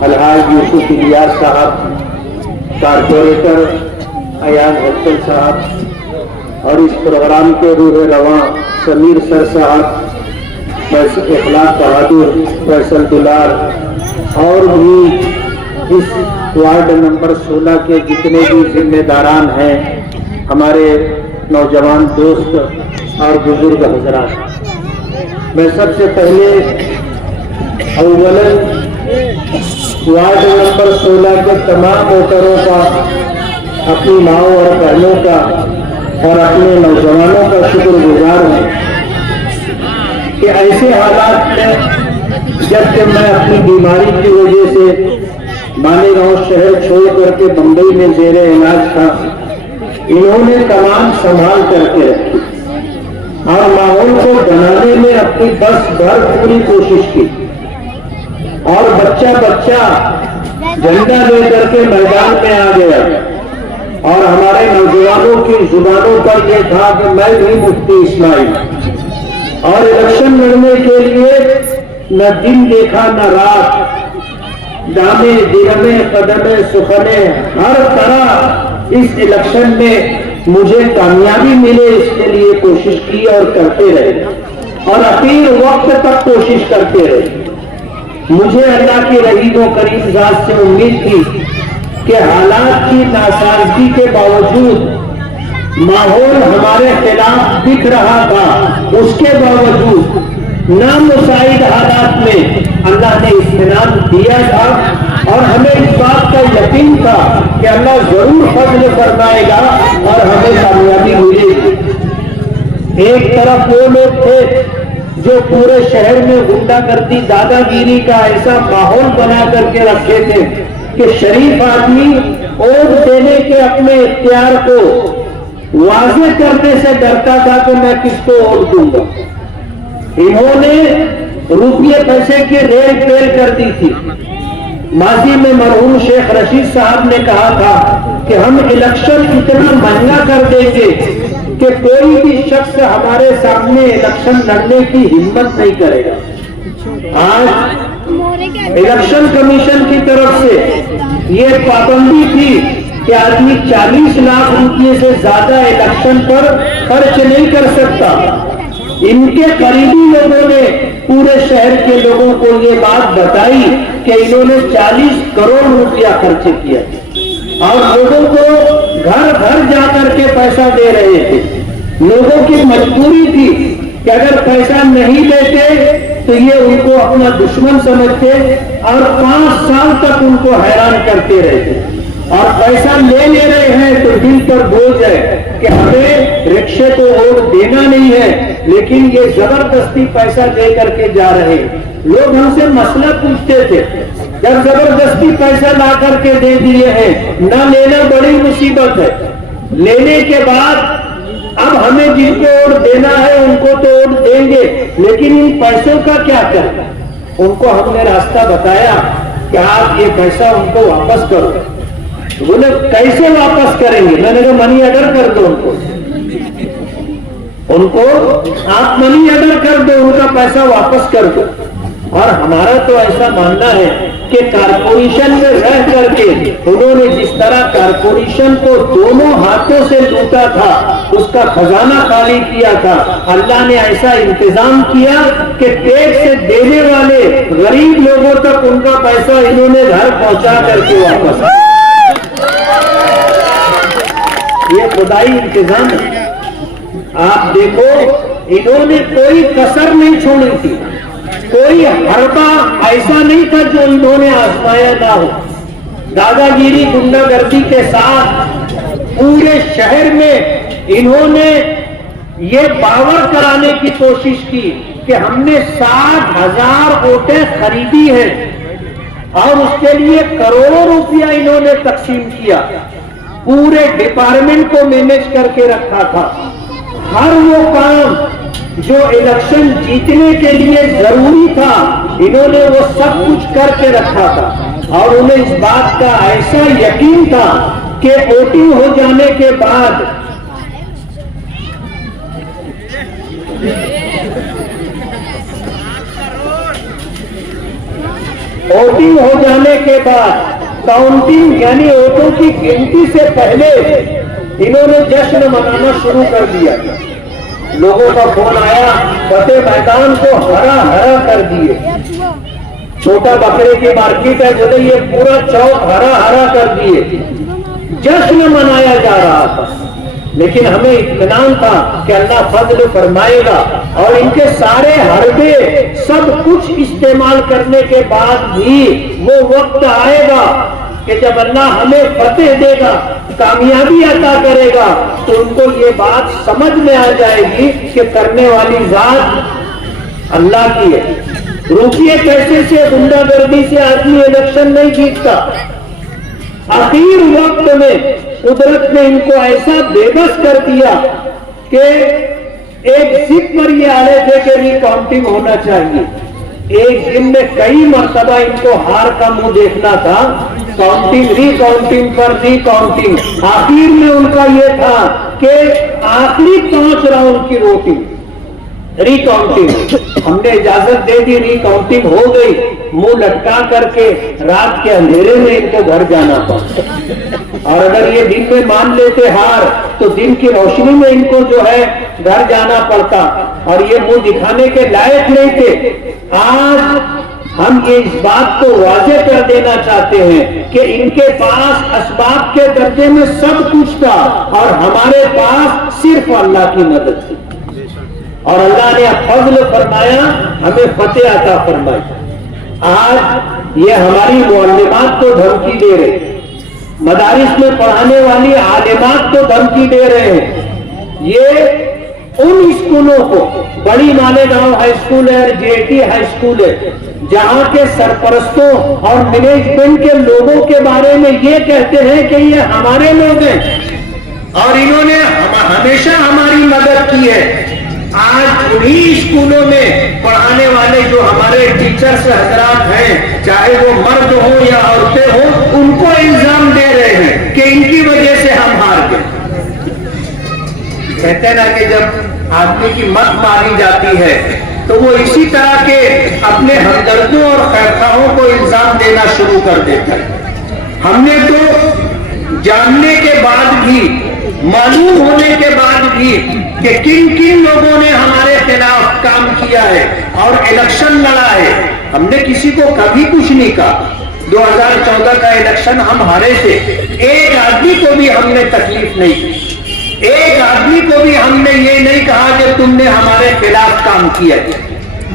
अलहाज यूसुफ इलियास साहब, कारपोरेटर अयान हसन साहब और इस प्रोग्राम के रूह रवां समीर सर साहब, इखलाक बहादुर, फैसल दुलार और भी इस वार्ड नंबर 16 के जितने भी जिम्मेदारान हैं, हमारे नौजवान दोस्त और बुजुर्ग हजरात, मैं सबसे पहले अव्वलन वार्ड नंबर 16 के तमाम वोटरों का, अपनी माओं और बहनों का और अपने नौजवानों का शुक्रगुजार हूँ कि ऐसे हालात में जबकि मैं अपनी बीमारी की वजह से मालेगांव शहर छोड़ करके बंबई में जेरे इलाज था, इन्होंने तमाम संभाल करके रखी और माहौल को बनाने में अपनी बस भर पूरी कोशिश की और बच्चा बच्चा झंडा लेकर के मैदान में आ गया और हमारे नौजवानों की जुबानों पर यह था कि मैं भी मुफ्ती इस्माइल, और इलेक्शन लड़ने के लिए न दिन देखा न रात, दामे दिनमे कदमे सुखने, हर तरह इस इलेक्शन में मुझे कामयाबी मिले इसके लिए कोशिश की और करते रहे और आखिर वक्त तक कोशिश करते रहे। मुझे अल्लाह की रहीम व करीम जात से उम्मीद थी कि हालात की नासाजगी के बावजूद, माहौल हमारे खिलाफ दिख रहा था, उसके बावजूद नामुसाइद हालात में अल्लाह ने इत्मीनान दिया था और हमें इस बात का यकीन था कि अल्लाह जरूर फजल फरमाएगा और हमें कामयाबी मिलेगी। एक तरफ वो लोग थे जो पूरे शहर में गुंडागर्दी, दादागिरी का ऐसा माहौल बना करके रखे थे कि शरीफ आदमी वोट देने के अपने इख्तियार को वाजे करने से डरता था कि मैं किसको वोट दूंगा। इन्होंने रुपये पैसे की रेल पेल कर दी थी। माजी में मरहूम शेख रशीद साहब ने कहा था कि हम इलेक्शन इतना महंगा कर देंगे कि कोई भी शख्स हमारे सामने इलेक्शन लड़ने की हिम्मत नहीं करेगा। आज इलेक्शन कमीशन की तरफ से ये पाबंदी थी कि आदमी 40 लाख रुपये से ज्यादा इलेक्शन पर खर्च नहीं कर सकता। इनके करीबी लोगों ने पूरे शहर के लोगों को ये बात बताई कि इन्होंने 40 करोड़ रुपया खर्च किया और लोगों को घर घर जाकर के पैसा दे रहे थे। लोगों की मजबूरी थी कि अगर पैसा नहीं देते तो ये उनको अपना दुश्मन समझते और 5 साल तक उनको हैरान करते रहते। और पैसा ले रहे हैं तो दिल पर बोझ है कि हमें रिक्शे को वोट देना नहीं है, लेकिन ये जबरदस्ती पैसा दे करके जा रहे हैं। लोग हमसे मसला पूछते थे, जब जबरदस्ती पैसा ला करके दे दिए हैं, ना लेना बड़ी मुसीबत है, लेने के बाद अब हमें जिनको वोट देना है उनको तो वोट देंगे, लेकिन इन पैसों का क्या करें। उनको हमने रास्ता बताया कि आप ये पैसा उनको वापस करो। तो बोले कैसे वापस करेंगे? मैंने कहा मनी ऑर्डर कर दो उनको आप मनी ऑर्डर कर दो, उनका पैसा वापस कर दो। और हमारा तो ऐसा मानना है कि कारपोरेशन में रह करके उन्होंने जिस तरह कारपोरेशन को दोनों हाथों से लूटा था, उसका खजाना खाली किया था, अल्लाह ने ऐसा इंतजाम किया कि टैक्स से देने वाले गरीब लोगों तक उनका पैसा इन्होंने घर पहुंचा करके वापस। ये खुदाई इंतजाम है। आप देखो, इन्होंने कोई कसर नहीं छोड़ी थी, कोई हरबा ऐसा नहीं था जो इन्होंने आजमाया ना हो। दादागिरी, गुंडागर्दी के साथ पूरे शहर में इन्होंने ये बावर कराने की कोशिश की कि हमने 60,000 वोटें खरीदी हैं और उसके लिए करोड़ों रुपया इन्होंने तकसीम किया। पूरे डिपार्टमेंट को मैनेज करके रखा था। हर वो काम जो इलेक्शन जीतने के लिए जरूरी था, इन्होंने वो सब कुछ करके रखा था और उन्हें इस बात का ऐसा यकीन था कि वोटिंग हो जाने के बाद वोटिंग हो जाने के बाद काउंटिंग यानी वोटों की गिनती से पहले इन्होंने जश्न मनाना शुरू कर दिया। लोगों का फोन आया, फतेह मैदान को हरा हरा कर दिए। छोटा बकरे की मार्केट है, बोले ये पूरा चौक हरा हरा कर दिए। जश्न मनाया जा रहा था, लेकिन हमें इत्मीनान था कि अल्लाह फजल फरमाएगा और इनके सारे हरबे सब कुछ इस्तेमाल करने के बाद भी वो वक्त आएगा कि जब अल्लाह हमें फतेह देगा, कामयाबी अता करेगा, तो उनको ये बात समझ में आ जाएगी कि करने वाली जात अल्लाह की है। रुपये पैसे से, गुंडागर्दी से आदमी इलेक्शन नहीं जीतता। आखिर वक्त में कुदरत ने इनको ऐसा बेबस कर दिया कि एक जिद पर ये आ रहे थे कि रिकाउंटिंग होना चाहिए। एक दिन में कई मर्तबा इनको हार का मुंह देखना था, काउंटिंग रिकाउंटिंग पर रिकाउंटिंग। आखिर में उनका ये था कि आखिरी 5 राउंड की वोटिंग रिकाउंटिंग, हमने इजाजत दे दी, रिकाउंटिंग हो गई। मुंह लटका करके रात के अंधेरे में इनको घर जाना पड़ा। और अगर ये दिन में मान लेते हार, तो दिन की रोशनी में इनको जो है घर जाना पड़ता, और ये मुंह दिखाने के लायक नहीं थे। आज हम ये इस बात को वाज़ेह कर देना चाहते हैं कि इनके पास असबाब के दर्जे में सब कुछ था और हमारे पास सिर्फ अल्लाह की मदद थी, और अल्लाह ने फजल फरमाया, हमें फतेह अता फरमाई। आज ये हमारी मुअल्लिमात को धमकी दे रहे, मदारिस में पढ़ाने वाली आलिमात को धमकी दे रहे हैं। ये उन स्कूलों को, बड़ी मालेगांव हाई स्कूल है, जेटी हाई स्कूल है, जहां के सरपरस्तों और मैनेजमेंट के लोगों के बारे में ये कहते हैं कि ये हमारे लोग हैं और इन्होंने हमेशा हमारी मदद की है। आज उन्हीं स्कूलों में पढ़ाने वाले जो हमारे टीचर्स हजरात हैं, चाहे वो मर्द हो या औरतें हो, उनको इल्जाम दे रहे हैं कि इनकी वजह से हम हार गए। कहते हैं ना कि जब आदमी की मत मारी जाती है तो वो इसी तरह के अपने हमदर्दों और खैरखाओं को इल्जाम देना शुरू कर देता है। हमने तो जानने के बाद भी, मालूम होने के बाद भी कि किन किन लोगों ने हमारे खिलाफ काम किया है और इलेक्शन लड़ा है, हमने किसी को कभी कुछ नहीं कहा। 2014 का इलेक्शन हम हारे थे, एक आदमी को भी हमने तकलीफ नहीं की, एक आदमी को भी हमने ये नहीं कहा कि तुमने हमारे खिलाफ काम किया।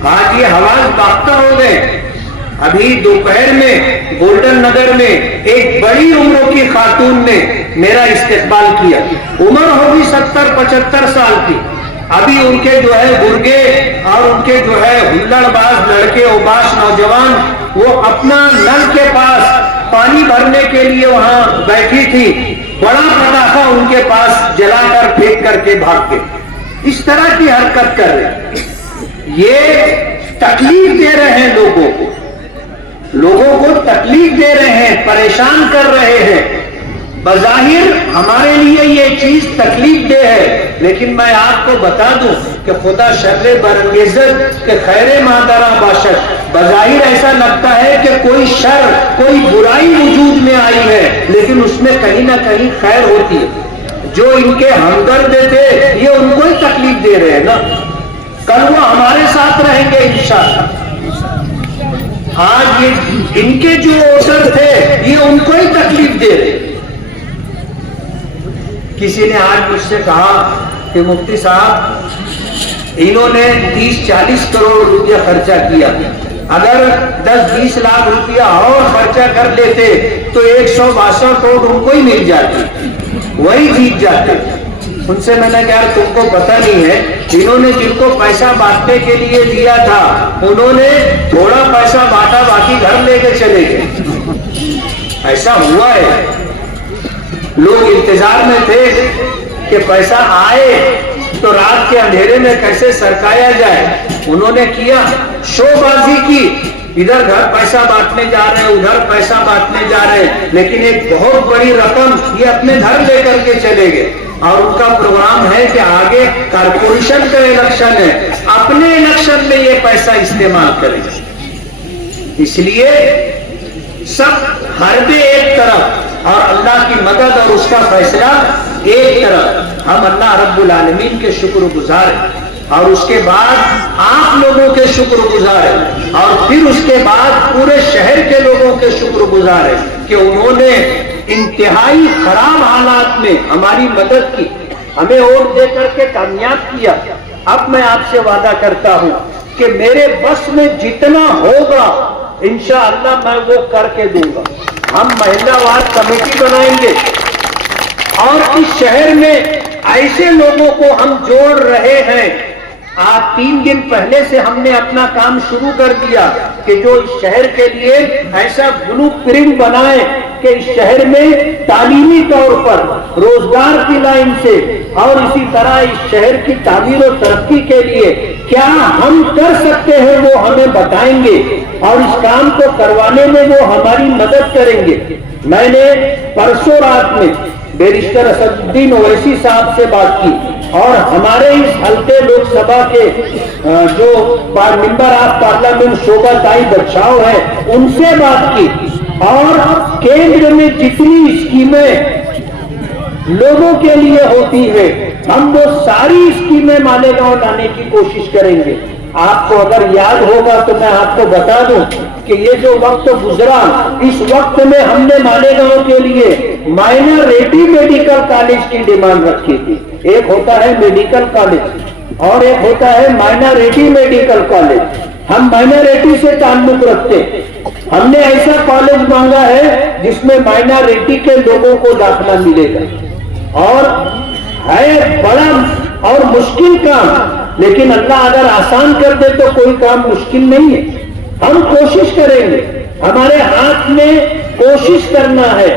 आज ये हवास बाख्ता हो गए। अभी दोपहर में गोल्डन नगर में एक बड़ी उम्र की खातून ने मेरा इस्तेकबाल किया। उम्र होगी 70-75 साल की। अभी उनके जो है गुर्गे और उनके जो है हुल्लड़बाज लड़के उबास नौजवान, वो अपना नल के पास पानी भरने के लिए वहां बैठी थी, बड़ा पटाखा उनके पास जलाकर फेंक करके भाग गए। इस तरह की हरकत कर रहे, ये तकलीफ दे रहे हैं लोगों को तकलीफ दे रहे हैं, परेशान कर रहे हैं। बज़ाहिर हमारे लिए ये चीज तकलीफ दे है, लेकिन मैं आपको बता दूं कि खुदा शर्रे बरंगेज़त के खैरे मादरा बाशक, बज़ाहिर ऐसा लगता है कि कोई शर, कोई बुराई वजूद में आई है, लेकिन उसमें कहीं ना कहीं खैर होती है। जो इनके हमदर्द थे, ये उनको ही तकलीफ दे रहे हैं ना, कल वो हमारे साथ रहेंगे इंशाअल्लाह। आज ये इनके जो वोटर थे, ये उनको ही तकलीफ दे रहे। किसी ने आज मुझसे कहा कि मुफ्ती साहब, इन्होंने 30-40 करोड़ रुपया खर्चा किया, अगर 10-20 लाख रुपया और खर्चा कर लेते तो 162 करोड़ उनको ही मिल जाती, वही जीत जाते। उनसे मैंने कहा तुमको पता नहीं है, इन्होंने जिनको पैसा बांटने के लिए दिया था, उन्होंने थोड़ा पैसा बांटा, बाकी घर लेके चले गए। ऐसा हुआ है। लोग इंतजार में थे कि पैसा आए तो रात के अंधेरे में कैसे सरकाया जाए। उन्होंने किया, शोबाजी की, इधर घर पैसा बांटने जा रहे हैं, उधर पैसा बांटने जा रहे हैं, लेकिन एक बहुत बड़ी रकम ये अपने घर लेकर के चले गए। और उनका प्रोग्राम है कि आगे कारपोरेशन का इलेक्शन है, अपने इलेक्शन में ये पैसा इस्तेमाल करेंगे। इसलिए सब हरबे एक तरफ और अल्लाह की मदद और उसका फैसला एक तरफ। हम अल्लाह रब्बुल आलमीन के शुक्रगुजार हैं और उसके बाद आप लोगों के शुक्रगुजार हैं और फिर उसके बाद पूरे शहर के लोगों के शुक्रगुजार हैं कि उन्होंने इंतहाई खराब हालात में हमारी मदद की, हमें वोट देकर के कामयाब किया। अब मैं आपसे वादा करता हूं कि मेरे बस में जितना होगा इंशाअल्लाह मैं वो करके दूंगा। हम महिलावार कमेटी बनाएंगे और इस शहर में ऐसे लोगों को हम जोड़ रहे हैं। आज 3 दिन पहले से हमने अपना काम शुरू कर दिया कि जो इस शहर के लिए ऐसा ब्लूप्रिंट बनाए कि इस शहर में तालीमी तौर पर रोजगार की लाइन से और इसी तरह इस शहर की तामीर और तरक्की के लिए क्या हम कर सकते हैं वो हमें बताएंगे और इस काम को करवाने में वो हमारी मदद करेंगे। मैंने परसों रात में बैरिस्टर असदुद्दीन ओवैसी साहब से बात की और हमारे इस हल्के लोकसभा के जो मेंबर ऑफ पार्लियामेंट शोभा ताई बचाव है उनसे बात की और केंद्र में जितनी स्कीमें लोगों के लिए होती है हम वो सारी स्कीमें मालेगांव लाने की कोशिश करेंगे। आपको अगर याद होगा तो मैं आपको बता दूं कि ये जो वक्त गुजरा इस वक्त में हमने मालेगांव के लिए माइनॉरिटी मेडिकल कॉलेज की डिमांड रखी थी। एक होता है मेडिकल कॉलेज और एक होता है माइनॉरिटी मेडिकल कॉलेज। हम माइनॉरिटी से ताल्लुक रखते, हमने ऐसा कॉलेज मांगा है जिसमें माइनॉरिटी के लोगों को दाखिला मिलेगा और है बड़ा और मुश्किल काम, लेकिन अल्लाह अगर आसान कर दे तो कोई काम मुश्किल नहीं है। हम कोशिश करेंगे, हमारे हाथ में कोशिश करना है,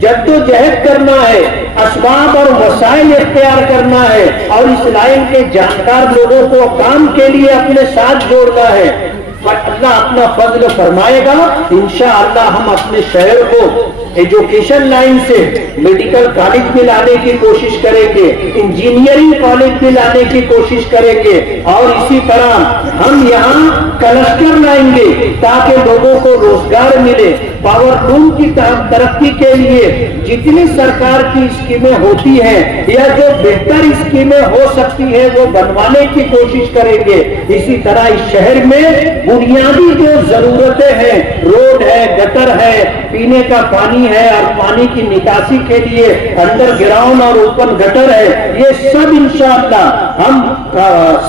जद्दोजहद करना है, असबाब और वसाइल इख्तियार करना है और इस लाइन के जानकार लोगों को काम के लिए अपने साथ जोड़ना है। अल्लाह अपना फजल फरमाएगा। इंशाअल्लाह हम अपने शहर को एजुकेशन लाइन से मेडिकल कॉलेज भी लाने की कोशिश करेंगे, इंजीनियरिंग कॉलेज भी लाने की कोशिश करेंगे और इसी तरह हम यहाँ क्लस्टर लाएंगे ताकि लोगों को रोजगार मिले। पावर लूम की तरक्की के लिए जितनी सरकार की स्कीमें होती हैं या जो बेहतर स्कीमें हो सकती है वो बनवाने की कोशिश करेंगे। इसी तरह इस शहर में बुनियादी जो जरूरतें हैं, रोड है, गटर है, पीने का पानी है और पानी की निकासी के लिए अंडरग्राउंड और ओपन गटर है, ये सब इंशाअल्लाह हम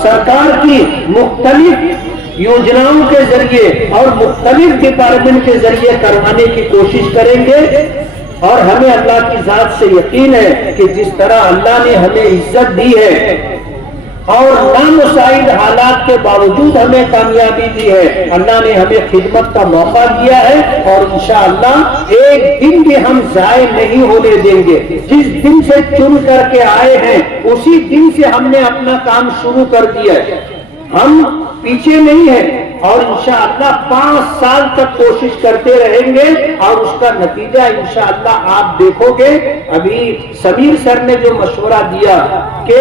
सरकार की मुख्तलिफ योजनाओं के जरिए और मुख्तलिफ डिपार्टमेंट के जरिए करवाने की कोशिश करेंगे। और हमें अल्लाह की जात से यकीन है कि जिस तरह अल्लाह ने हमें इज्जत दी है और नामुसाइद हालात के बावजूद हमें कामयाबी दी है, अल्लाह ने हमें खिदमत का मौका दिया है और इंशाअल्लाह एक दिन भी हम जाए नहीं होने देंगे। जिस दिन से चुन करके आए हैं उसी दिन से हमने अपना काम शुरू कर दिया है, हम पीछे नहीं है और इंशाअल्लाह 5 साल तक कोशिश करते रहेंगे और उसका नतीजा इंशाअल्लाह आप देखोगे। अभी समीर सर ने जो मशवरा दिया कि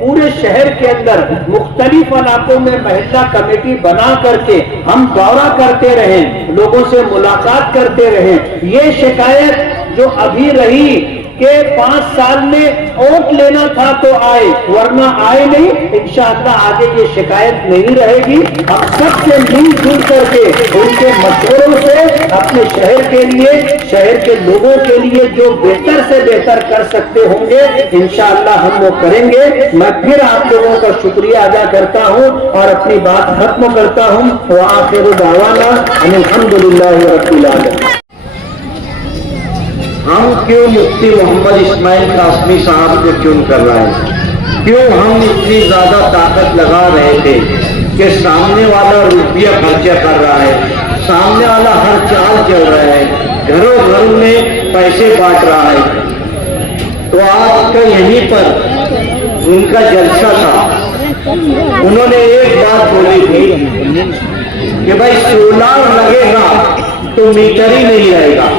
पूरे शहर के अंदर मुख्तलिफ इलाकों में महिला कमेटी बना करके हम दौरा करते रहें, लोगों से मुलाकात करते रहें। ये शिकायत जो अभी रही कि 5 साल में वोट लेना था तो आए वरना आए नहीं, इंशाअल्लाह आगे ये शिकायत नहीं रहेगी। हम सबसे मिलजुल करके उनके मशवरों से अपने शहर के लिए, शहर के लोगों के लिए जो बेहतर से बेहतर कर सकते होंगे इंशाअल्लाह हम वो करेंगे। मैं फिर आप लोगों का शुक्रिया अदा करता हूँ और अपनी बात खत्म करता हूँ। व आखिर दावाना अल्हम्दुलिल्लाहि रब्बिल आलमीन। हम क्यों मुफ्ती मोहम्मद इस्माइल कासमी साहब को चुन कर रहे हैं? क्यों हम इतनी ज्यादा ताकत लगा रहे थे कि सामने वाला रुपया खर्चा कर रहा है, सामने वाला हर चाल चल रहा है, घरों घर में पैसे बांट रहा है। तो आज का यहीं पर उनका जलसा था। उन्होंने एक बात बोली थी कि भाई सोलार लगेगा तो मीटर ही नहीं रहेगा।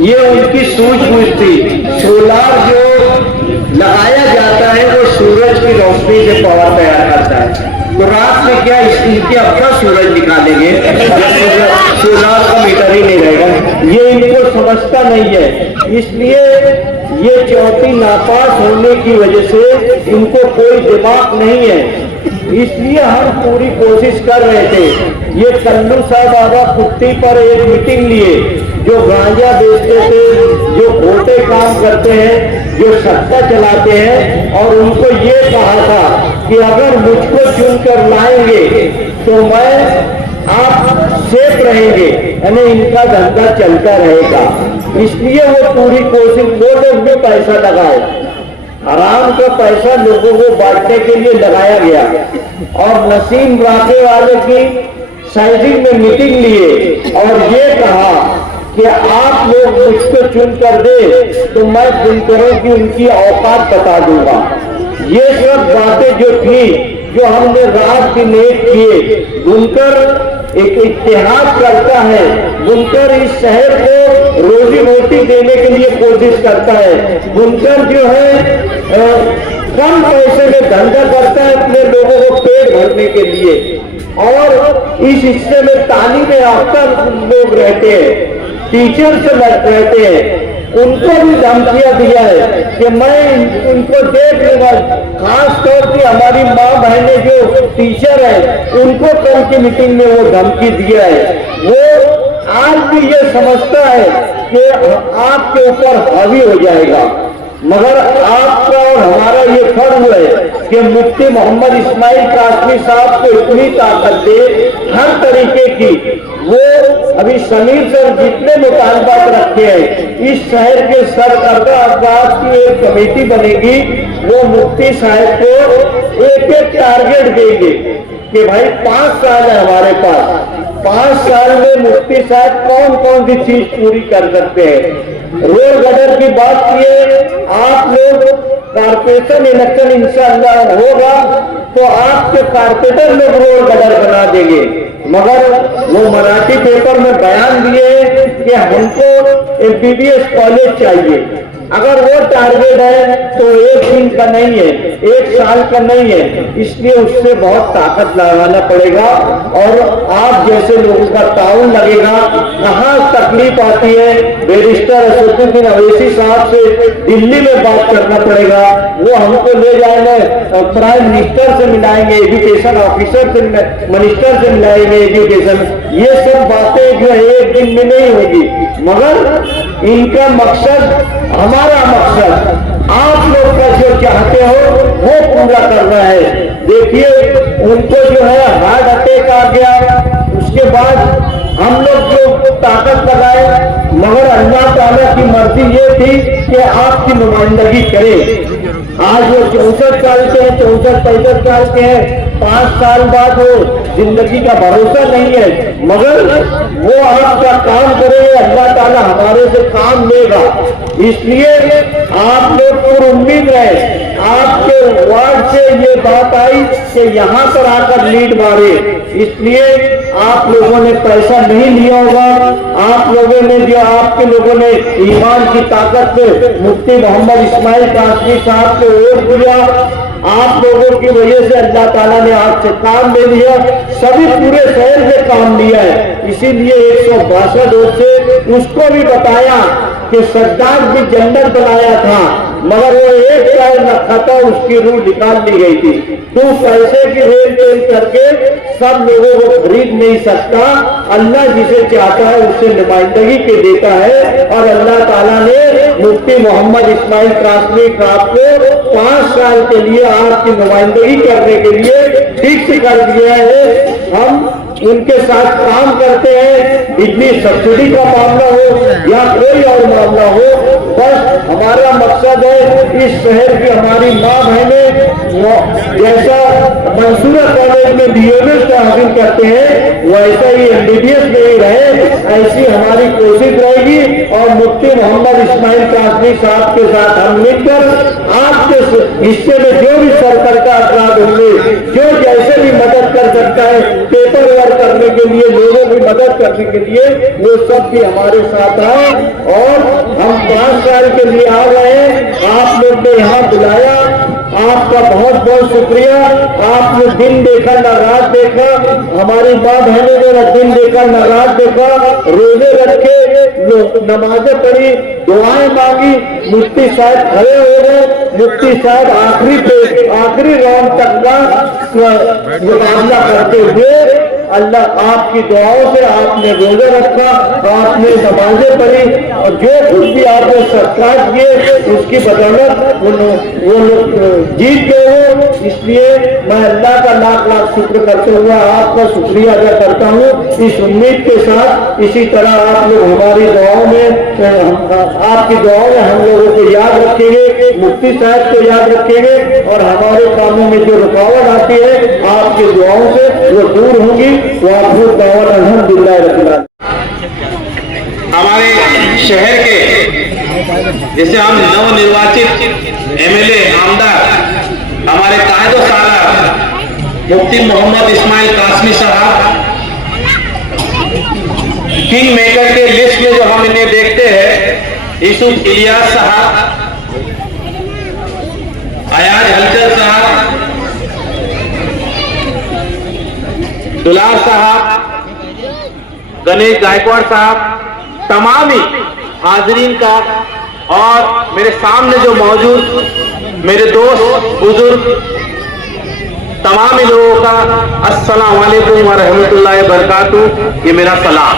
ये उनकी सूझबूझ थी। सोलार जो लगाया जाता है वो सूरज की रोशनी से पावर तैयार करता है। तो रात में क्या इनके अपना सूरज निकालेंगे, सोलार का मीटर ही नहीं रहेगा। ये इनको समझता नहीं है, इसलिए ये चौथी नापास होने की वजह से इनको कोई दिमाग नहीं है। इसलिए हम पूरी कोशिश कर रहे थे। ये कल्लू साहब बाबा कुत्ती पर एक मीटिंग लिए, जो गांजा बेचते थे, जो खोटे काम करते हैं, जो सट्टा चलाते हैं, और उनको ये कहा था कि अगर मुझको चुनकर लाएंगे तो मैं आप सेफ रहेंगे, यानी इनका धंधा चलता रहेगा। इसलिए वो पूरी कोशिश, वो लोग भी पैसा लगाए, आराम का पैसा लोगों को बांटने के लिए लगाया गया। और नसीम राखे वाले की साइजिंग में मीटिंग लिए और ये कहा कि आप लोग मुझको चुन कर दे तो मैं बुनकरों की उनकी औकात बता दूंगा। ये सब बातें जो थी, जो हमने रात की नेक किए, बुनकर एक इत्तेहाद करता है, बुनकर इस शहर को रोजी रोटी देने के लिए कोशिश करता है। बुनकर जो है कम पैसे में धंधा करता है अपने लोगों को पेट भरने के लिए। और इस हिस्से में तालीम याफ्ता लोग रहते हैं, टीचर से रहते हैं, उनको भी धमकियां दिया है कि मैं उनको देख लूंगा। खास तौर पे हमारी माँ बहनें जो टीचर है, उनको कल की मीटिंग में वो धमकी दिया है। वो आज भी ये समझता है कि आपके ऊपर हावी हो जाएगा, मगर आपका और हमारा ये फर्ज है कि मुफ्ती मोहम्मद इस्माइल कासमी साहब को इतनी ताकत दे हर तरीके की। वो अभी समीर सर जितने मुतालबात रखे हैं, इस शहर के सरकर्दा अफराद की एक कमेटी बनेगी, वो मुफ्ती साहब को एक एक टारगेट देंगे कि भाई 5 साल है हमारे पास, 5 साल में मुफ्ती साहब कौन कौन सी चीज पूरी कर सकते हैं। रोड गटर की बात किए, आप लोग कारपोरेशन इलेक्शन इंशाअल्लाह होगा तो आपके कारपोरेटर लोग रोड गटर बना देंगे। मगर वो मराठी पेपर में बयान दिए कि हमको MBBS कॉलेज चाहिए। अगर वो टारगेट है तो 1 दिन का नहीं है, 1 साल का नहीं है, इसलिए उससे बहुत ताकत लगाना पड़ेगा और आप जैसे लोगों का ताउन लगेगा। कहाँ तकलीफ आती है, बैरिस्टर असदुद्दीन अवैसी साहब से दिल्ली में बात करना पड़ेगा, वो हमको ले जाएंगे, प्राइम मिनिस्टर से मिलाएंगे, एजुकेशन ऑफिसर से, मिनिस्टर से मिलाएंगे एजुकेशन। ये सब बातें जो 1 दिन में नहीं होगी, मगर इनका मकसद, हमारा मकसद आप लोग का जो चाहते हो वो पूरा करना है। देखिए उनको जो है हार्ट अटैक आ गया, उसके बाद हम लोग जो ताकत लगाए, मगर अल्लाह ताला की मर्जी ये थी कि आपकी नुमाइंदगी करें। आज वो 64 साल के हैं, 64-65 साल के हैं, 5 साल बाद वो जिंदगी का भरोसा नहीं है, मगर वो आपका काम करेंगे, अल्लाह ताला हमारे से काम लेगा। इसलिए आप लोग पूरी उम्मीद रहे। आपके वार्ड से ये बात आई कि यहाँ पर आकर लीड मारे, इसलिए आप लोगों ने पैसा नहीं लिया होगा। आप लोगों ने जो आपके लोगों ने ईमान की ताकत से मुफ्ती मोहम्मद इस्माइल कासमी साहब को वोट दिया, आप लोगों की वजह से अल्लाह ताला ने आपसे काम ले लिया, सभी पूरे शहर से काम लिया है। इसीलिए 162 वोट से उसको भी बताया कि सद्दाम भी जन्नत बनाया था, मगर वो एक चाय न खाता, उसकी रूह निकाल ली गई थी। तू पैसे की लेन देन करके सब लोगों को खरीद नहीं सकता। अल्लाह जिसे चाहता है उससे नुमाइंदगी के देता है, और अल्लाह ताला ने मुफ्ती मोहम्मद इस्माइल कासमी साहब को 5 साल के लिए आपकी नुमाइंदगी करने के लिए फिक्स कर दिया है। हम उनके साथ काम करते हैं, बिजली सब्सिडी का मामला हो या कोई और मामला हो, बस हमारा मकसद है इस शहर की हमारी माँ बहनें जैसा मंसूरा कॉलेज में BMS हासिल करते हैं वैसा ही MBBS में ही रहे, ऐसी हमारी कोशिश रहेगी। और मुफ्ती मोहम्मद इस्माइल कासमी साहब के साथ हम मिलकर आपके हिस्से में जो भी सरकार का अपराध होंगे, जो जैसे भी मदद कर सकता है, पेपर वर्क करने के लिए, लोगों की मदद करने के लिए, वो सब भी हमारे साथ आए। और हम 5 साल के लिए आ रहे हैं, आप लोग ने यहाँ बुलाया, आपका बहुत बहुत शुक्रिया। आपने दिन देखा न रात देखा, हमारी माँ बहनों ने न दिन देखा न रात देखा, रोजे रखे, नमाजें पढ़ी, दुआएं मांगी, मुफ्ती साहब खड़े हो गए, मुफ्ती साहब आखिरी राउंड तक का मुकाबला करते हुए अल्लाह आपकी दुआओं से आपने रोजा रखा, आपने नमाजें पढ़ी और जो कुछ भी आपने सत्कार किए उसकी बदौलत वो लोग जीत गए हो। इसलिए मैं अल्लाह का लाख लाख शुक्र करते हुए आपका शुक्रिया अदा करता हूँ। इस उम्मीद के साथ इसी तरह आप लोग हमारी दुआओं में, आपकी दुआओं में हम लोगों को याद रखेंगे, मुफ्ती साहब को याद रखेंगे और हमारे कामों में जो रुकावट आती है आपकी दुआओं से वो दूर होगी। हमारे शहर के जैसे हम नवनिर्वाचित एमएलए आमदार हमारे कायदो सालार मुफ्ती मोहम्मद इस्माइल कासमी साहब किंग मेकर के लिस्ट में जो हम इन्हें देखते हैं, यूसुफ इलियास साहब, अयाज हलचल साहब, दुलार साहब, गणेश गायकवाड़ साहब, तमाम ही हाजरीन का और मेरे सामने जो मौजूद मेरे दोस्त बुजुर्ग तमाम ही लोगों का अस्सलाम वालेकुम व रहमतुल्लाहि व बरकातहू, ये मेरा सलाम।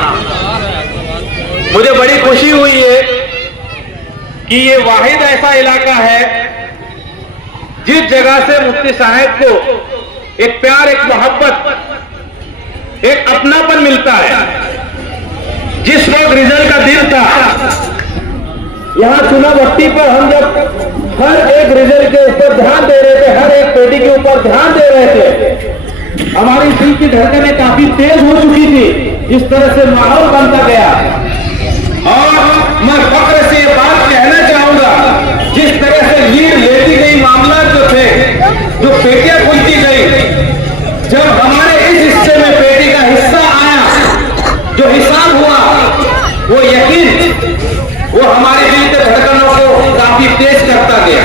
मुझे बड़ी खुशी हुई है कि ये वाहिद ऐसा इलाका है जिस जगह से मुफ्ती साहब को एक प्यार, एक मोहब्बत, एक अपनापन मिलता है। जिस वक्त रिजल्ट का दिन था, यहाँ चुनावट्टी पर हम जब हर एक रिजल्ट के ऊपर ध्यान दे रहे थे, हर एक पेटी के ऊपर ध्यान दे रहे थे, हमारी दिल की धड़कनें काफी तेज हो चुकी थी। इस तरह से माहौल बनता गया और मैं फख्र से ये बात कहना चाहूंगा, जिस तरह से लीड लेती गई, मामला जो थे, जो पेटियां खुलती गई, जब हमारे इस हिस्से में पेटी का हिस्सा आया, जो हिसाब हुआ, वो यकीन वो हमारे दिल के धड़कनों को काफी तेज करता गया।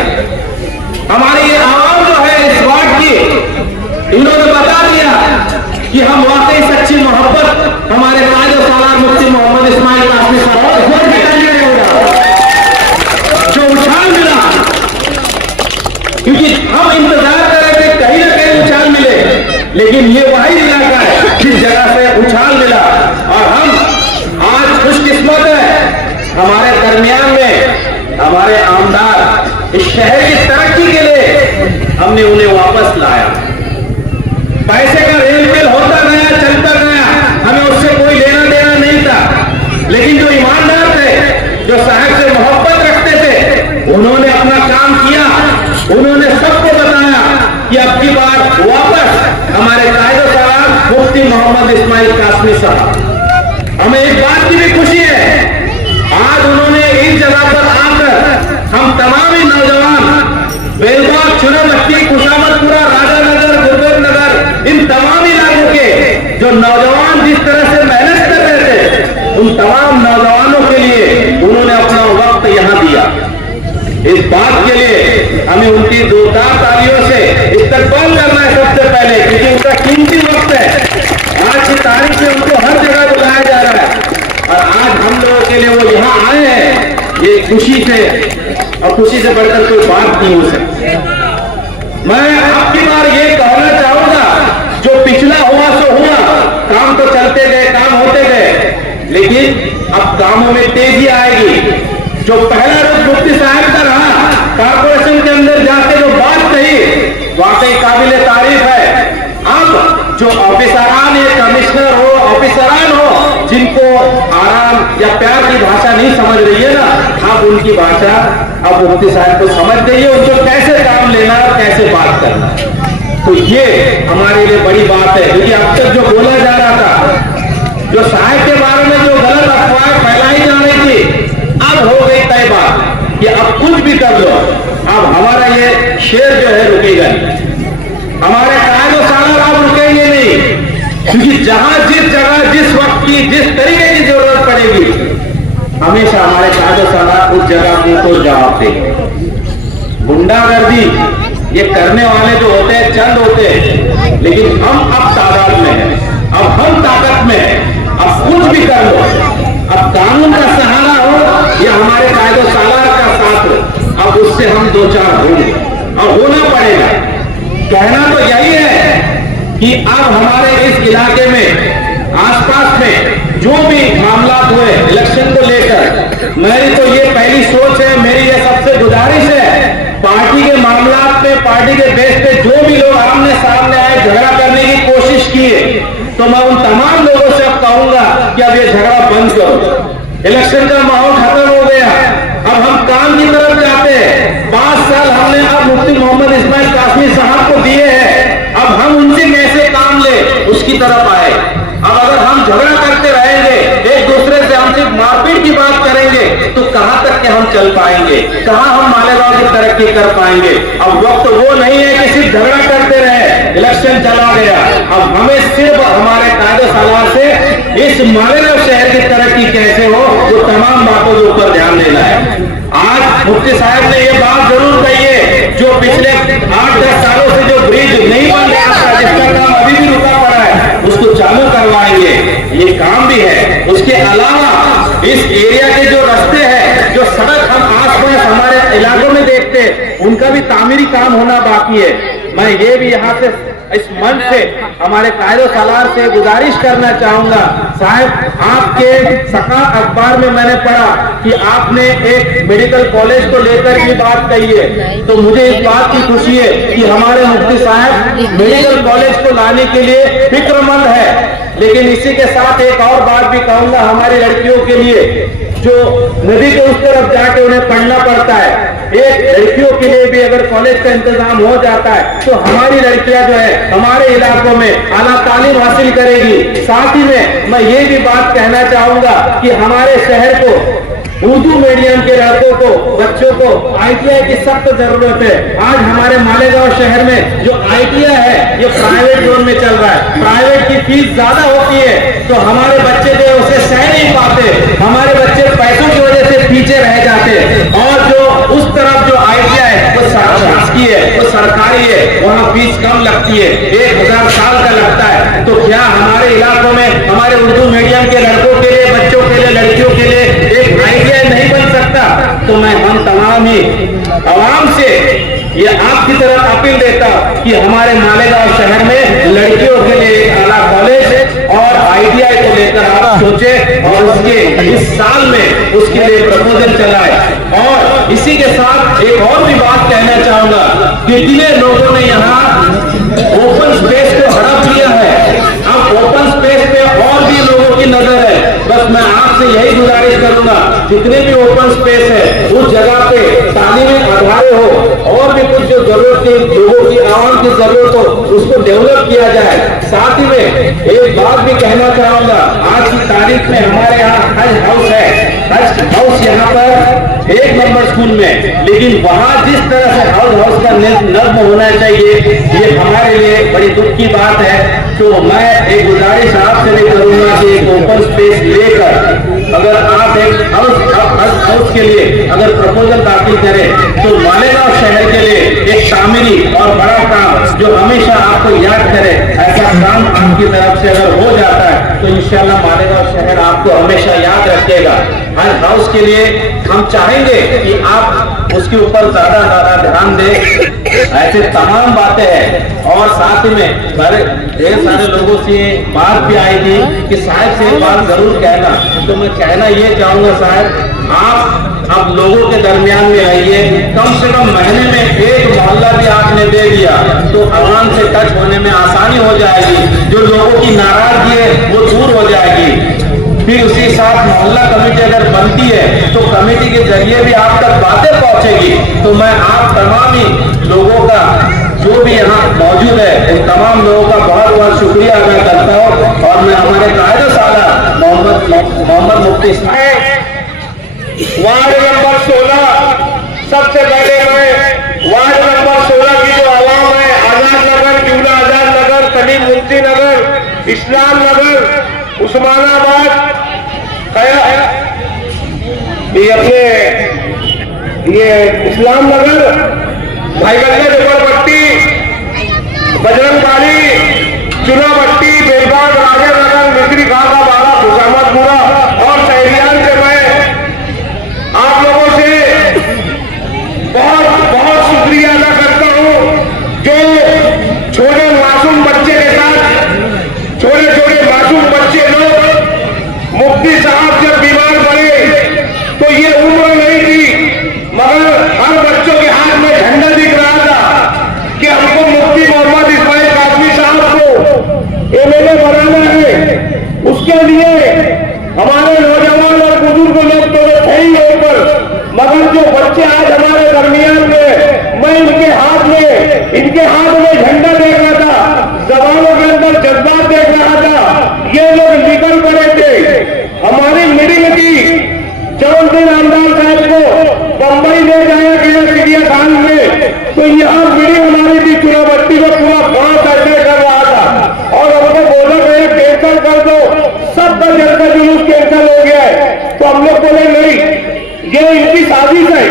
हमारी ये आवाम जो है इस वार्ड की, इन्होंने बता दिया कि हम वाकई सच्ची मोहब्बत हमारे कायदो सालार मुफ्ती मोहम्मद इस्माइल कासमी साहब जो उछाल मिला, क्योंकि हम इंतजार कर रहे थे कहीं ना कहीं उछाल मिले, लेकिन ये वही इलाका है जिस जगह से उछाल मिला और हम आज खुशकिस्मत है हमारे दरमियान में हमारे आमदार इस शहर की तरक्की के लिए हमने उन्हें वापस लाया। पैसे का रेल मेल होता गया, चलता गया, हमें उससे कोई लेना देना नहीं था, लेकिन जो ईमानदार थे, जो साहब से मोहब्बत रखते थे, उन्होंने अपना काम किया। उन्होंने सबको बताया कि अब की बार वापस हमारे कायदो सालार मुफ्ती मोहम्मद इस्माइल कासमी साहब। हमें इस बात की भी खुशी है, आज उन्होंने इस जगह पर आकर हम तमाम ही नौजवान बेलबाग, चुनावट्टी, खुशामतपुरा, राजानगर, गुरुदेव नगर, इन तमाम इलाकों के जो नौजवान जिस तरह से मेहनत कर रहे थे, उन तमाम नौजवानों के लिए उन्होंने अपना वक्त यहाँ दिया। इस बात के लिए हमें उनकी जोरदार तालियों से इस्तकबाल करना है सबसे पहले, क्योंकि उनका कीमती वक्त है। आज की तारीख में उनको हर जगह बुलाया जा रहा है और आज हम लोगों के लिए वो यहाँ आए हैं, ये खुशी से, और खुशी से बढ़कर कोई बात नहीं हो सकती। मैं आपकी बार ये कहना चाहूंगा, जो पिछला हुआ सो हुआ, काम तो चलते गए, काम होते गए, लेकिन अब कामों में तेजी आएगी। जो पहला रुख मुफ्ती साहब का रहा, कारपोरेशन के अंदर जाके जो बात कही, वाकई काबिले तारीफ है। अब जो ऑफिसरान या कमिश्नर हो, ऑफिसरान हो, जिनको आराम या प्यार की भाषा नहीं समझ रही है ना, आप उनकी भाषा अब मुफ्ती साहब को समझ गई है, उनको कैसे काम लेना और कैसे बात करना। तो ये हमारे लिए बड़ी बात है, क्योंकि अब तक जो बोला जा रहा था, जो साहब के बारे में जो गलत अफवाह फैलाई जा रही थी, अब हो गई तय बात कि अब कुछ भी कर लो, अब हमारा ये शेर जो है रुकेगा नहीं, हमारे कायदो सालार अब रुकेंगे नहीं, क्योंकि जहां जिस जगह जिस वक्त की जिस तरीके की जरूरत पड़ेगी, हमेशा हमारे कायदो सालार उस जगह को तो जवाब देंगे। गुंडागर्दी ये करने वाले जो होते हैं चंद होते हैं, लेकिन हम अब तादाद में हैं, अब हम ताकत में हैं, अब कुछ भी कर लो, अब कानून का सहारा हो या हमारे कायदो सालार का साथ हो, अब उससे हम दो चार होंगे और होना पड़ेगा। कहना तो यही है कि अब हमारे इस इलाके में आसपास में जो भी मामला हुए इलेक्शन को लेकर, मेरी तो ये पहली सोच है, मेरी ये सबसे गुजारिश है, पार्टी के मामला में पार्टी के बेस पे जो भी लोग आमने सामने आए झगड़ा करने की कोशिश किए, तो मैं उन तमाम लोगों से अब कहूंगा कि अब ये झगड़ा बंद करो। इलेक्शन का माहौल खत्म हो गया, अब हम काम की तरफ जाते हैं। 5 साल हमने अब मुफ्ती मोहम्मद इस्माइल कासमी साहब को दिए हैं, अब हम उनसे कैसे काम ले उसकी तरफ आए। अब अगर हम झगड़ा करते रहेंगे, एक दूसरे से हम सिर्फ मारपीट की बात करेंगे, तो कहां तक के हम चल पाएंगे, कहां हम मालेगांव की तरक्की कर पाएंगे। अब वक्त वो नहीं है कि सिर्फ झगड़ा करते रहे, इलेक्शन चला गया, अब हमें सिर्फ हमारे कायदे सालार से इस मालेगांव शहर की तरक्की कैसे हो, वो तमाम बातों के ऊपर ध्यान देना है। आज मुफ्ती साहब ने ये बात जरूर कही है, जो पिछले 8-10 सालों से जो ब्रिज नहीं बन रहा था, जिसका काम अभी भी रुका पड़ा है, उसको चालू करवाएंगे, ये काम भी है। उसके अलावा इस एरिया के जो रास्ते हैं, जो सड़क हम आसपास हमारे इलाकों में देखते हैं, उनका भी तामीरी काम होना बाकी है। मैं ये भी यहाँ से इस मंच से हमारे कायदो सालार से गुजारिश करना चाहूंगा, साहब आपके सका अखबार में मैंने पढ़ा कि आपने एक मेडिकल कॉलेज को लेकर भी बात कही है, तो मुझे इस बात की खुशी है कि हमारे मुफ्ती साहब मेडिकल कॉलेज को लाने के लिए फिक्रमंद है। लेकिन इसी के साथ एक और बात भी कहूंगा, हमारी लड़कियों के लिए जो नदी के उस तरफ जाके उन्हें पढ़ना पड़ता है, एक लड़कियों के लिए भी अगर कॉलेज का इंतजाम हो जाता है, तो हमारी लड़कियां जो है हमारे इलाकों में आला तालीम हासिल करेगी। साथ ही में मैं ये भी बात कहना चाहूंगा कि हमारे शहर को उर्दू मीडियम के लड़कों को, बच्चों को ITI की सख्त जरूरत है। आज हमारे मालेगांव शहर में जो ITI है, ये प्राइवेट जोन में चल रहा है, प्राइवेट की फीस ज्यादा होती है, तो हमारे बच्चे जो है उसे सह नहीं पाते, हमारे बच्चे पैसों की वजह से पीछे रह जाते। और जो उस तरफ जो ITI है वो शासकीय है, वो सरकारी है, वहाँ फीस कम लगती है, 1000 साल का लगता है। तो क्या हमारे इलाकों में हमारे उर्दू मीडियम के लड़कों के लिए, बच्चों के लिए, लड़कियों के लिए एक ITI नहीं बन सकता? तो मैं हम तमाम ही आवाम से ये आपकी तरफ अपील देता कि हमारे मालेगांव शहर में लड़कियों के लिए एक आला कॉलेज और ITI को लेकर आप सोचे और उसके इस साल में उसके लिए प्रपोजल चलाए। और इसी के साथ एक और भी बात कहना चाहूंगा, कितने लोगों ने यहाँ ओपन स्पेस को हड़प लिया है, अब ओपन स्पेस पे और भी लोगों की नजर है। बस मैं आपसे यही गुजारिश करूंगा, जितने भी ओपन स्पेस है उस जगह पे तालीमी आधार हो और भी कुछ जो जरूरत है, लोगों की आवाम की जरूरत हो, उसको डेवलप किया जाए। साथ ही में एक बात भी कहना चाहूंगा, आज की तारीख में हमारे यहाँ हज हाउस है, हज हाउस यहाँ पर 1 नंबर स्कूल में, लेकिन वहाँ जिस तरह से हाउस का नर्म होना चाहिए, ये हमारे लिए बड़ी दुख की बात है। तो मैं एक गुजारिश आपसे भी करूंगा कि एक ओपन स्पेस लेकर अगर आप एक हाउस के लिए अगर प्रपोजल दाखिल करें, तो मालेगांव शहर के लिए एक तामीरी और बड़ा काम जो हमेशा आपको याद करे, ऐसा काम आपकी तरफ से अगर हो जाता है तो इंशाल्लाह मालेगांव शहर आपको हमेशा याद रखेगा। हर हाउस के लिए हम चाहेंगे कि आप उसके ऊपर ज्यादा ध्यान दें। ऐसे तमाम बातें हैं। और साथ ही में ढेर सारे लोगों से बात भी आई थी कि साहब से बात जरूर कहना, तो मैं कहना ये चाहूंगा साहब, आप अब लोगों के दरमियान में आइए, कम से कम महीने में 1 मोहल्ला भी आपने दे दिया तो आवाम से टच होने में आसानी हो जाएगी, जो लोगों की नाराजगी है वो दूर हो जाएगी। फिर उसी साथ मोहल्ला कमेटी अगर बनती है तो कमेटी के जरिए भी आप तक बातें पहुंचेगी। तो मैं आप तमाम ही लोगों का जो भी यहाँ मौजूद है उन तमाम लोगों का बहुत बहुत शुक्रिया अदा करता हूँ। और मैं हमारे कायदे सालार मोहम्मद मुफ्ती वार्ड नंबर 16, सबसे पहले मैं वार्ड नंबर 16 की जो आवाम है, आजाद नगर, क्यूला आजाद नगर, सलीम मुफ्ती नगर, इस्लाम नगर, उस्मानाबाद, ये इस्लाम नगर, भाईगंज झोपड़पट्टी, बजरंगबाड़ी, चुनाभट्टी, बेलबाग, राजानगर, मिस्त्री खाका बाड़ा, खुशामतपुरा और शहरियान से मैं आप लोगों से बहुत बहुत शुक्रिया अदा करता हूं, जो छोटे मासूम बच्चे के साथ छोटे छोटे मासूम बच्चे लोग मुफ्ती साहब जब बीमार पड़े तो ये उम्र नहीं थी, मगर हर बच्चों के हाथ में झंडा दिख रहा था कि हमको मुफ्ती मोहम्मद इस्माइल कासमी साहब को एमएलए बनाना है। उसके लिए हमारे नौजवान और बुजुर्ग लोग तो थे ही ऊपर, मगर जो बच्चे आज हमारे दरमियान में, मैं इनके हाथ में झंडा देख रहा था, जवानों के अंदर जज्बात देख रहा था। ये लोग निकल पड़े थे। हमारी मीटिंग थी जब दिन आमदार साहब को बंबई ले जाया गया चिड़ियाखान में, तो यहाँ मीटिंग हमारी थी चुनाभट्टी में, पूरा गांव कैंसिल कर रहा था और हमको बोला गया कैंसिल कर दो, सबका जलसा जुलूस कैंसिल हो गया है। तो हम लोग बोले नहीं, ये इनकी साजिश है,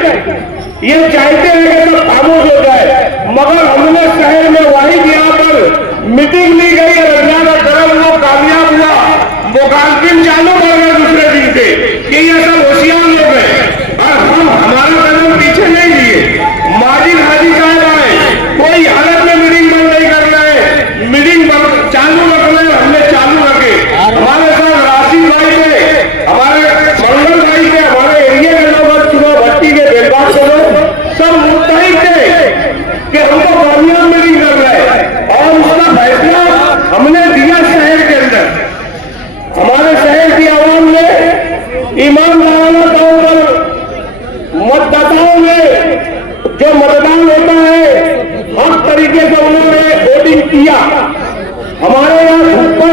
ये चाहते हैं कि सब खामोश हो जाए। मगर हमने शहर में वाहिद यहाँ पर मीटिंग ली गई, रमजान और करम वो कामयाब हुआ, मुखालफिन चालू कर गए दूसरे दिन से कि ये सब होशियार लोग हैं और हम हमारा कदम पीछे नहीं लिए। माजिद हाजी साहब आए, कोई हालत में मीटिंग बंद नहीं कर रहे, मीटिंग चालू रख रहे, हमने चालू रखे। हमारे साथ राशिद भाई थे, हमारे मंगल भाई थे, हमारे एरिया के लोग, चुनाभट्टी के बेलबाग के लोग सब मुत्तहिद थे कि हमको कामयाब मीटिंग कर रहे हैं और उसका फैसला हमने दिया शहर के अंदर। हमारे शहर की आवाम ने ईमानदाराना तौर पर मतदाताओं ने जो मतदान होता है हर तरीके से उन्होंने वोटिंग किया। हमारे यहाँ ऊपर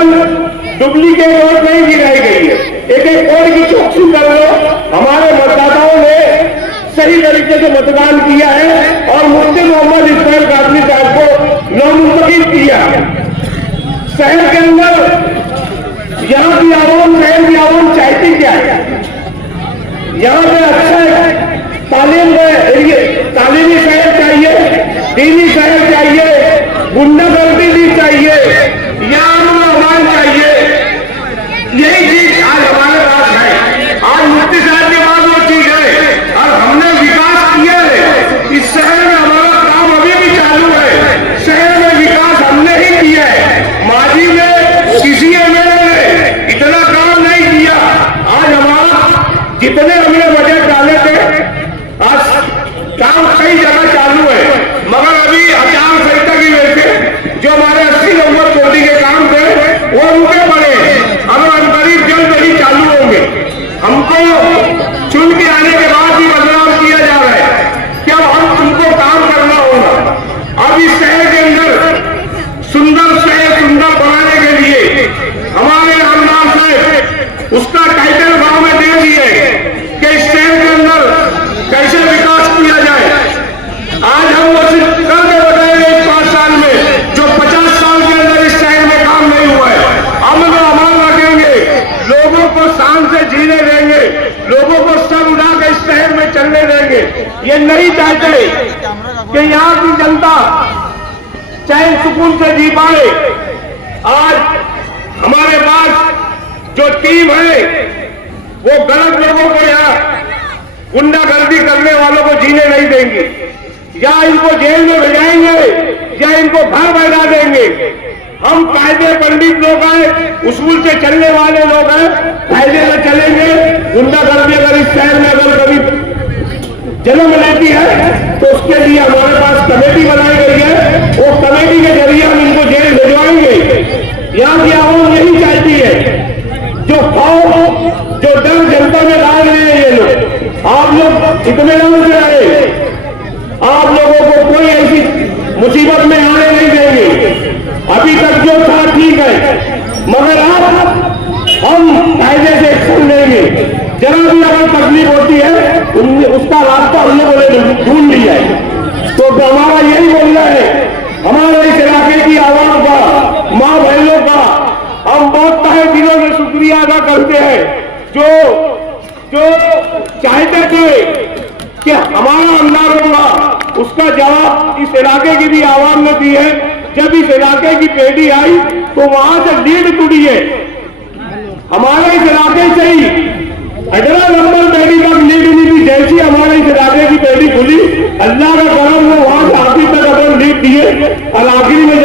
डुप्लीकेट वोट नहीं गिराई गई है, एक एक वोट की चौकसी कर लो। हमारे मतदाताओं ने सही तरीके से मतदान किया है और मुफ्ती मोहम्मद इस्माइल कासमी साहब को नामुंतखब किया। शहर के अंदर यहाँ की आवाम, शहर की आवाम चाहती क्या है? यहाँ पे अच्छा तालीमी शहर चाहिए, दीनी शहर चाहिए, गुंडागर्दी भी चाहिए, या अमन चाहिए। यही चीज आज हमारे पास है। आज मुफ्ती साहब के पास वो चीज है और हमने विकास किया है। इस शहर में हमारा काम अभी भी चालू है। शहर में विकास हमने ही किया है। माजी में किसी एमएलए ने इतना काम नहीं किया। आज हमारा जितने हमने बजट डाले थे, आज काम कई जगह चालू है, मगर अभी आचार संहिता की वजह से जो हमारे 80-90 कोटी के काम थे वो रुके पड़े, अगर हम करीब जल्द ही चालू होंगे। हमको चुन के आने के बाद भी बदलाव किया जा रहा है कि अब हम तुमको काम करना होगा। अब इस शहर के अंदर सुंदर शहर सुंदर बनाने के लिए हमारे आमदार साहब उसका टाइटल गांव में दे दिए कि इस शहर के अंदर कैसे विकास किया जाए। आज हम वो करके बताएंगे इस 5 साल में जो 50 साल के अंदर इस शहर में काम नहीं हुआ है। अमन और अमान रखेंगे, लोगों को शान से जीने देंगे, लोगों को सब उड़ा के इस शहर में चलने देंगे। ये नहीं चाहते कि यहाँ की जनता चैन सुकून से जी पाए। आज हमारे पास जो टीम है वो गलत लोगों को यहाँ गुंडागर्दी करने वालों को जीने नहीं देंगे, या इनको जेल में भेजाएंगे या इनको घर बैठा देंगे। हम कायदे पंडित लोग हैं, उसूल से चलने वाले लोग हैं, कायदे में चलेंगे। गुंडागर्दी अगर इस शहर में अगर कभी जन्म लेती है तो उसके लिए हमारे पास कमेटी बनाई गई है, वो कमेटी के जरिए हम इनको जेल भिजवाएंगे। यहाँ की आवाम यही चाहती है, जो खौफ जो डर जनता में डाल रहे हैं ये लोग, आप लोग इत्मीनान से रहे, आप लोगों को कोई ऐसी मुसीबत में आने नहीं देंगे। अभी तक जो था ठीक है, मगर अब हम कायदे से एक्शन लेंगे। जरा भी अगर तकलीफ होती है उसका रास्ता हम लोगों ने ढूंढ लिया है। तो हमारा यही बोलना है, हमारे इस इलाके की आवाम का, माँ बहनों का हम बहुत तहे दिलों से शुक्रिया अदा करते हैं, जो चाहते थे कि हमारा अंदाज होगा, उसका जवाब इस इलाके की भी आवाम ने दी है। जब इस इलाके की पेटी आई तो वहां से लीड टूटी है। हमारे इस इलाके से ही 18 नंबर पेटी तक लीड नहीं थी। जैसी हमारे इस इलाके की पेटी खुली, अल्लाह का करम वो वहां से आखिर तक अपन लीड दिए और आखिरी में